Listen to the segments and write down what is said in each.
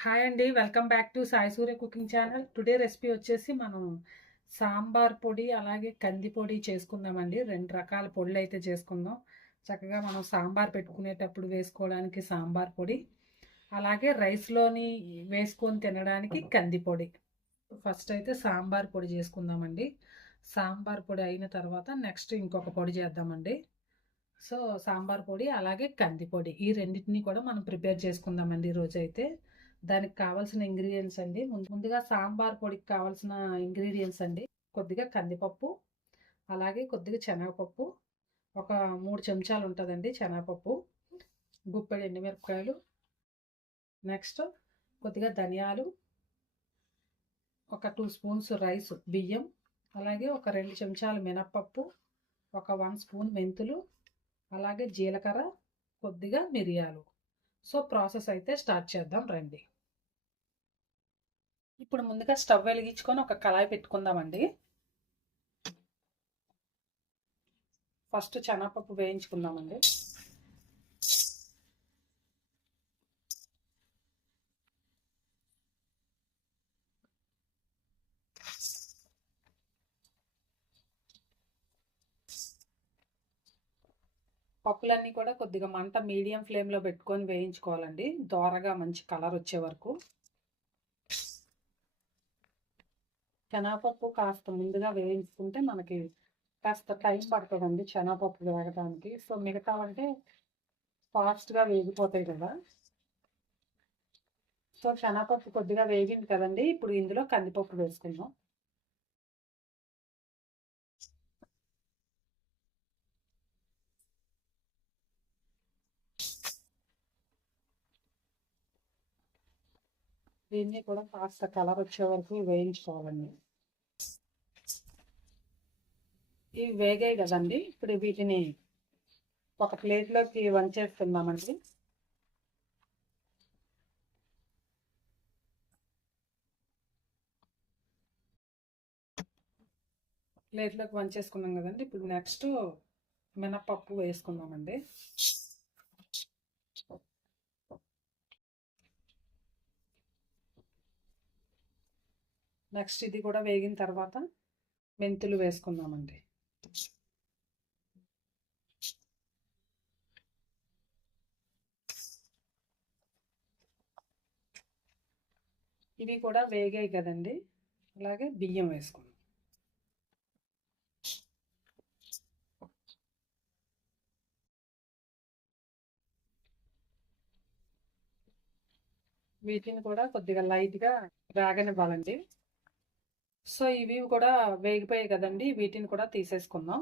Hi అండి, welcome back to Sai Surya cooking channel. Today recipe వచ్చేసి మనం సాంబార్ పొడి అలాగే కంది పొడి చేసుకుందామండి. రెండు రకాల పొడులు అయితే చేసుకుందాం. చక్కగా మనం సాంబార్ పెట్టుకునేటప్పుడు వేసుకోవడానికి సాంబార్ పొడి, అలాగే రైస్లోని వేసుకొని తినడానికి కంది పొడి. ఫస్ట్ అయితే సాంబార్ పొడి చేసుకుందామండి. సాంబార్ పొడి అయిన తర్వాత నెక్స్ట్ ఇంకొక పొడి చేద్దామండి. సో సాంబార్ పొడి అలాగే కంది పొడి ఈ రెండింటిని కూడా మనం ప్రిపేర్ చేసుకుందామండి ఈరోజు అయితే. దానికి కావాల్సిన ఇంగ్రీడియంట్స్ అండి, ముందుగా సాంబార్ పొడికి కావాల్సిన ఇంగ్రీడియంట్స్ అండి: కొద్దిగా కందిపప్పు, అలాగే కొద్దిగా శనగపప్పు, ఒక 3 చెంచాలు ఉంటుందండి శనగపప్పు, గుప్పెడు ఎండుమిరపకాయలు, నెక్స్ట్ కొద్దిగా ధనియాలు, ఒక 2 స్పూన్స్ రైస్ బియ్యం, అలాగే ఒక 2 చెంచాలు మినప్పప్పు, ఒక 1 స్పూన్ మెంతులు, అలాగే జీలకర్ర, కొద్దిగా మిరియాలు. సో ప్రాసెస్ అయితే స్టార్ట్ చేద్దాం రండి. ఇప్పుడు ముందుగా స్టవ్ వెలిగించుకొని ఒక కళాయి పెట్టుకుందామండి. ఫస్ట్ శనగపప్పు వేయించుకుందామండి. పప్పులన్నీ కూడా కొద్దిగా మంట మీడియం ఫ్లేమ్లో పెట్టుకొని వేయించుకోవాలండి, దోరగా మంచి కలర్ వచ్చే వరకు. శనగపప్పు కాస్త ముందుగా వేయించుకుంటే మనకి కాస్త టైం పడుతుందండి శనగపప్పు వేగడానికి. సో మిగతా అంటే ఫాస్ట్గా వేగిపోతాయి కదా. సో శనగపప్పు కొద్దిగా వేగింది కదండి, ఇప్పుడు ఇందులో కందిపప్పు వేసుకుందాం. దీన్ని కూడా కాస్త కలర్ వచ్చే వరకు వేయించుకోవాలండి. ఇవి వేగాయి కదండి, ఇప్పుడు వీటిని ఒక ప్లేట్లోకి వంచేస్తున్నామండి. ప్లేట్లోకి వంచేసుకున్నాం కదండి, ఇప్పుడు నెక్స్ట్ మినపప్పు వేసుకుందామండి. నెక్స్ట్ ఇది కూడా వేగిన తర్వాత మెంతులు వేసుకుందామండి. ఇవి కూడా వేగాయి కదండి, అలాగే బియ్యం వేసుకుందాం. వీటిని కూడా కొద్దిగా లైట్గా వేగనివ్వాలండి. సో ఇవి కూడా వేగిపోయాయి కదండి, వీటిని కూడా తీసేసుకుందాం.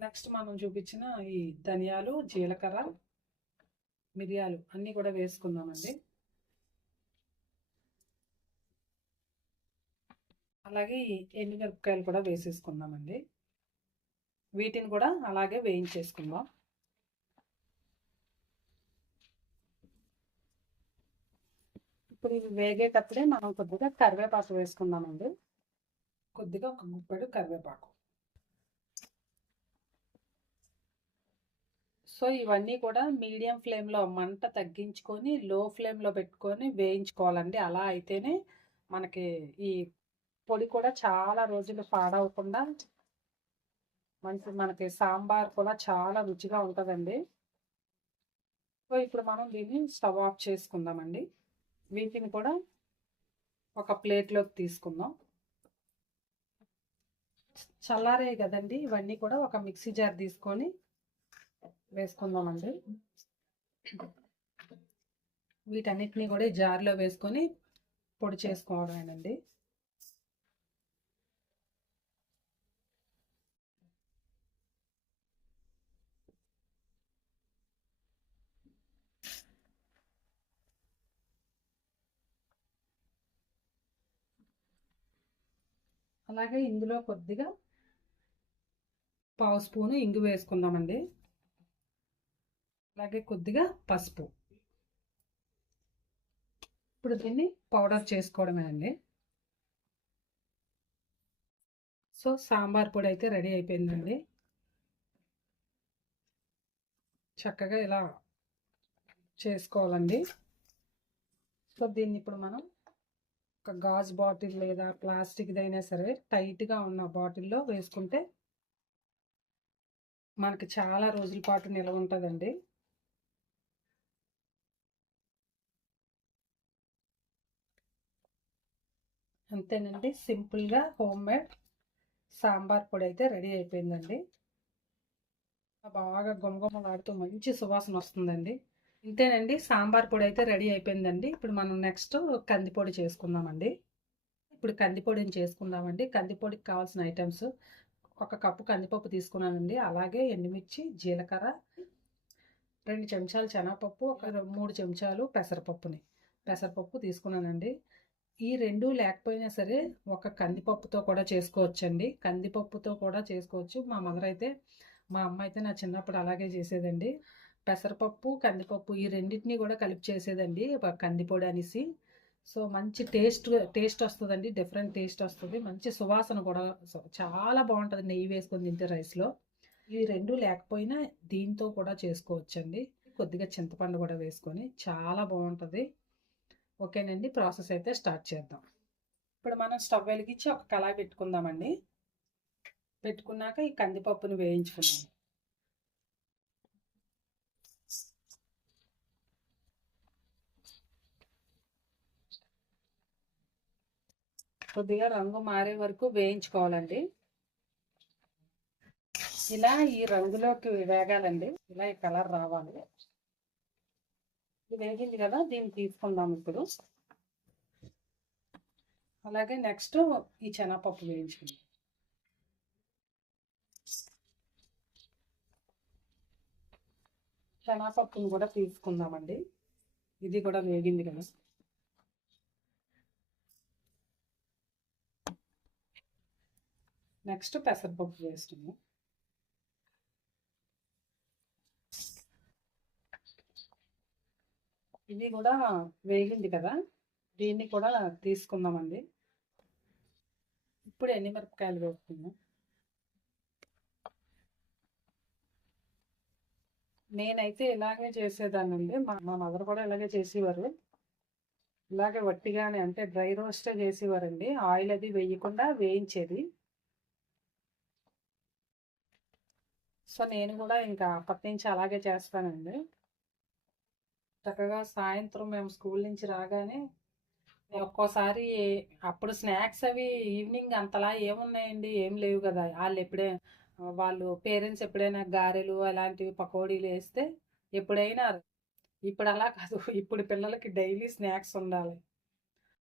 నెక్స్ట్ మనం చూపించిన ఈ ధనియాలు, జీలకర్ర, మిరియాలు అన్నీ కూడా వేసుకుందామండి. అలాగే ఎండుమిరపకాయలు కూడా వేసేసుకుందామండి. వీటిని కూడా అలాగే వేయించేసుకుందాం. ఇప్పుడు ఇవి వేగేటప్పుడే మనం కొద్దిగా కరివేపాకు వేసుకుందామండి. కొద్దిగా ఒక గుప్పెడు కరివేపాకు. సో ఇవన్నీ కూడా మీడియం ఫ్లేమ్లో మంట తగ్గించుకొని లో ఫ్లేమ్లో పెట్టుకొని వేయించుకోవాలండి. అలా అయితేనే మనకి ఈ పొడి కూడా చాలా రోజులు పాడవకుండా మనకి సాంబార్ కూడా చాలా రుచిగా ఉంటుందండి. సో ఇప్పుడు మనం దీన్ని స్టవ్ ఆఫ్ చేసుకుందామండి. వీటిని కూడా ఒక ప్లేట్లోకి తీసుకుందాం. చల్లారే కదండి, ఇవన్నీ కూడా ఒక మిక్సీ జార్ తీసుకొని వేసుకుందామండి. వీటన్నిటిని కూడా జార్లో వేసుకొని పొడి చేసుకోవడమేనండి. అలాగే ఇందులో కొద్దిగా పావు స్పూను ఇంగు వేసుకుందామండి. అలాగే కొద్దిగా పసుపు. ఇప్పుడు దీన్ని పౌడర్ చేసుకోవడమేనండి. సో సాంబార్ పొడి అయితే రెడీ అయిపోయిందండి. చక్కగా ఇలా చేసుకోవాలండి. సో దీన్ని ఇప్పుడు మనం ఒక గాజు బాటిల్ లేదా ప్లాస్టిక్దైనా సరే టైట్గా ఉన్న బాటిల్లో వేసుకుంటే మనకి చాలా రోజుల పాటు నిల్వ ఉంటుందండి. అంతేనండి, సింపుల్గా హోమ్ మేడ్ సాంబార్ పొడి అయితే రెడీ అయిపోయిందండి. బాగా గుమగుమలాడుతూ మంచి సువాసన వస్తుందండి. ఇంతేనండి, సాంబార్ పొడి అయితే రెడీ అయిపోయిందండి. ఇప్పుడు మనం నెక్స్ట్ కందిపొడి చేసుకుందామండి. ఇప్పుడు కందిపొడిని చేసుకుందామండి. కందిపొడికి కావాల్సిన ఐటమ్స్: ఒక కప్పు కందిపప్పు తీసుకున్నానండి. అలాగే ఎండుమిర్చి, జీలకర్ర, 2 చెంచాలు శనగపప్పు, ఒక 3 చెంచాలు పెసరపప్పు తీసుకున్నానండి. ఈ రెండు లేకపోయినా సరే ఒక కందిపప్పుతో కూడా చేసుకోవచ్చండి. కందిపప్పుతో కూడా చేసుకోవచ్చు. మా అమ్మ అయితే నా చిన్నప్పుడు అలాగే చేసేదండి. పెసరపప్పు, కందిపప్పు ఈ రెండింటిని కూడా కలిపి చేసేదండి కందిపొడి అనేసి. సో మంచి టేస్ట్ వస్తుందండి. డిఫరెంట్ టేస్ట్ వస్తుంది. మంచి సువాసన కూడా చాలా బాగుంటుంది నెయ్యి వేసుకొని తింటే రైస్లో. ఈ రెండు లేకపోయినా దీంతో కూడా చేసుకోవచ్చండి. కొద్దిగా చింతపండు కూడా వేసుకొని చాలా బాగుంటుంది. ఓకేనండి, ప్రాసెస్ అయితే స్టార్ట్ చేద్దాం. ఇప్పుడు మనం స్టవ్ వెలిగించి ఒక కళాయి పెట్టుకుందామండి. పెట్టుకున్నాక ఈ కందిపప్పుని వేయించుకుందాం. కొద్దిగా రంగు మారే వరకు వేయించుకోవాలండి. ఇలా ఈ రంగులోకి వేగాలండి. ఇలా ఈ కలర్ రావాలి. ఇది వేగింది కదా, దీన్ని తీసుకుందాం ఇప్పుడు. అలాగే నెక్స్ట్ ఈ శనగపప్పు వేయించుకుందాం. శనగపప్పుని కూడా తీసుకుందామండి. ఇది కూడా వేగింది కదా. నెక్స్ట్ పెసరపప్పు వేస్తున్నాం. ఇది కూడా వేగింది కదా, దీన్ని కూడా తీసుకుందామండి. ఇప్పుడు ఎండుమిరపకాయలు వేస్తున్నాం. నేనైతే ఇలాగే చేసేదానండి. మా మదర్ కూడా ఇలాగే చేసేవారు. ఇలాగే వట్టిగానే అంటే డ్రై రోస్టే చేసేవారండి. ఆయిల్ అది వేయకుండా వేయించేది. సో నేను కూడా ఇంకా అప్పటి నుంచి అలాగే చేస్తానండి. చక్కగా సాయంత్రం మేము స్కూల్ నుంచి రాగానే ఒక్కోసారి అప్పుడు స్నాక్స్ అవి ఈవినింగ్ అంతలా ఏమున్నాయండి, ఏం లేవు కదా. వాళ్ళు పేరెంట్స్ ఎప్పుడైనా గారెలు అలాంటివి పకోడీలు వేస్తే ఎప్పుడైనా. ఇప్పుడు అలా కాదు, ఇప్పుడు పిల్లలకి డైలీ స్నాక్స్ ఉండాలి.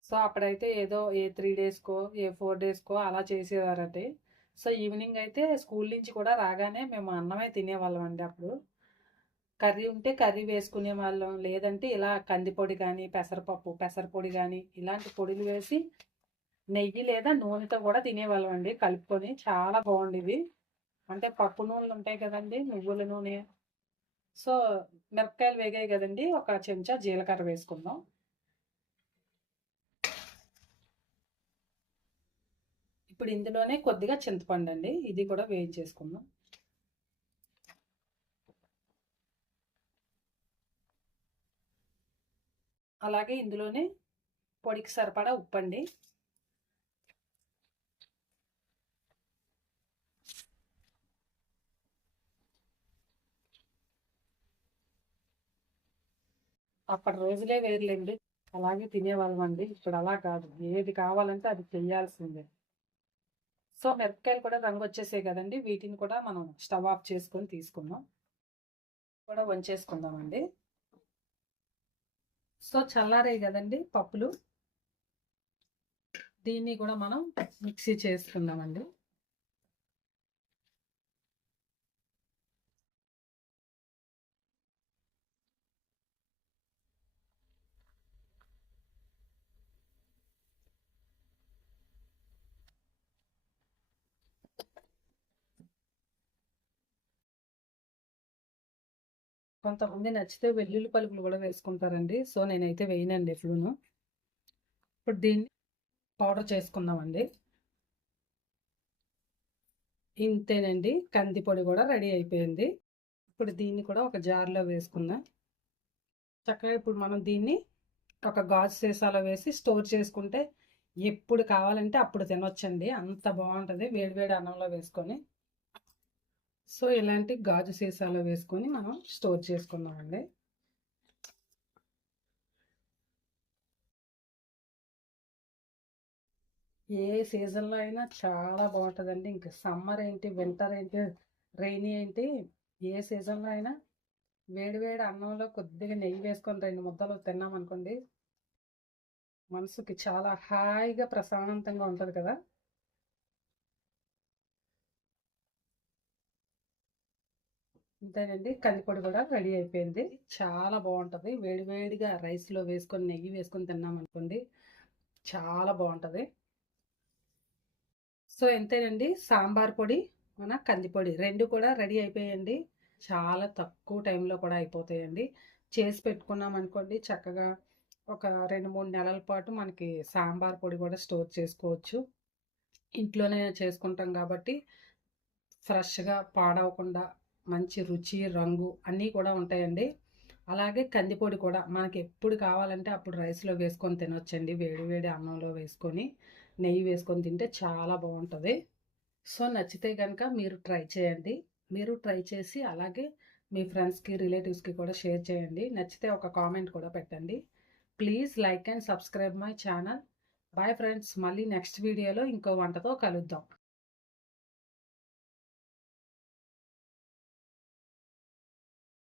సో అప్పుడైతే ఏదో ఏ 3 డేస్కో ఏ 4 డేస్కో అలా చేసేవారండి. సో ఈవినింగ్ అయితే స్కూల్ నుంచి కూడా రాగానే మేము అన్నమే తినేవాళ్ళం అండి. అప్పుడు కర్రీ ఉంటే కర్రీ వేసుకునే వాళ్ళం, లేదంటే ఇలా కందిపొడి కానీ పెసరపొడి కానీ ఇలాంటి పొడులు వేసి నెయ్యి లేదా నూనెతో కూడా తినేవాళ్ళం అండి కలుపుకొని. చాలా బాగుండేది. అంటే పప్పు నూనెలు ఉంటాయి కదండి, నువ్వుల నూనె. సో మిరపకాయలు వేగాయి కదండి, ఒక చెంచా జీలకర్ర వేసుకుందాం. ఇప్పుడు ఇందులోనే కొద్దిగా చింతపండు అండి, ఇది కూడా వేయించేసుకుందాం. అలాగే ఇందులోనే పొడికి సరిపడా ఉప్పు అండి. అప్పటి రోజులే వేరులేండి, అలాగే తినేవాళ్ళం అండి. ఇప్పుడు అలా కాదు, ఏది కావాలంటే అది చెయ్యాల్సిందే. సో మిరపకాయలు కూడా రంగు వచ్చేసాయి కదండి, వీటిని కూడా మనం స్టవ్ ఆఫ్ చేసుకొని తీసుకుందాం. కూడా వంచేసుకుందామండి. సో చల్లారాయి కదండి పప్పులు, దీన్ని కూడా మనం మిక్సీ చేసుకుందామండి. కొంతమంది నచ్చితే వెల్లుల్లి పలుకులు కూడా వేసుకుంటారండి. సో నేనైతే వేయనండి ఎప్పుడూను. ఇప్పుడు దీన్ని పౌడర్ చేసుకుందామండి. ఇంతేనండి, కంది పొడి కూడా రెడీ అయిపోయింది. ఇప్పుడు దీన్ని కూడా ఒక జార్లో వేసుకుందాం. చక్కగా ఇప్పుడు మనం దీన్ని ఒక గాజు సీసాలో వేసి స్టోర్ చేసుకుంటే ఎప్పుడు కావాలంటే అప్పుడు తినొచ్చండి. అంత బాగుంటుంది వేడివేడి అన్నంలో వేసుకొని. సో ఇలాంటి గాజు సీసాలో వేసుకొని మనం స్టోర్ చేసుకుందామండి. ఏ సీజన్లో అయినా చాలా బాగుంటుందండి. ఇంకా సమ్మర్ ఏంటి, వింటర్ ఏంటి, రైనీ ఏంటి, ఏ సీజన్లో అయినా వేడివేడి అన్నంలో కొద్దిగా నెయ్యి వేసుకొని 2 ముద్దలు తిన్నామనుకోండి, మనసుకి చాలా హాయిగా ప్రశాంతంగా ఉంటుంది కదా. అంతేనండి, కందిపొడి కూడా రెడీ అయిపోయింది. చాలా బాగుంటుంది వేడివేడిగా రైస్లో వేసుకొని నెయ్యి వేసుకొని తిన్నామనుకోండి, చాలా బాగుంటుంది. సో ఎంతేనండి, సాంబార్ పొడి మన కందిపొడి రెండు కూడా రెడీ అయిపోయాయండి. చాలా తక్కువ టైంలో కూడా అయిపోతాయండి. చేసి పెట్టుకున్నాం అనుకోండి, చక్కగా ఒక 2-3 నెలల పాటు మనకి సాంబార్ పొడి కూడా స్టోర్ చేసుకోవచ్చు. ఇంట్లోనే చేసుకుంటాం కాబట్టి ఫ్రెష్గా పాడవకుండా మంచి రుచి, రంగు అన్నీ కూడా ఉంటాయండి. అలాగే కందిపొడి కూడా మనకి ఎప్పుడు కావాలంటే అప్పుడు రైస్లో వేసుకొని తినొచ్చండి. వేడి వేడి అన్నంలో వేసుకొని నెయ్యి వేసుకొని తింటే చాలా బాగుంటుంది. సో నచ్చితే కనుక మీరు ట్రై చేయండి. మీరు ట్రై చేసి అలాగే మీ ఫ్రెండ్స్కి, రిలేటివ్స్కి కూడా షేర్ చేయండి. నచ్చితే ఒక కామెంట్ కూడా పెట్టండి. Please like and subscribe my channel. Bye friends, మళ్ళీ నెక్స్ట్ వీడియోలో ఇంకో వంటతో కలుద్దాం.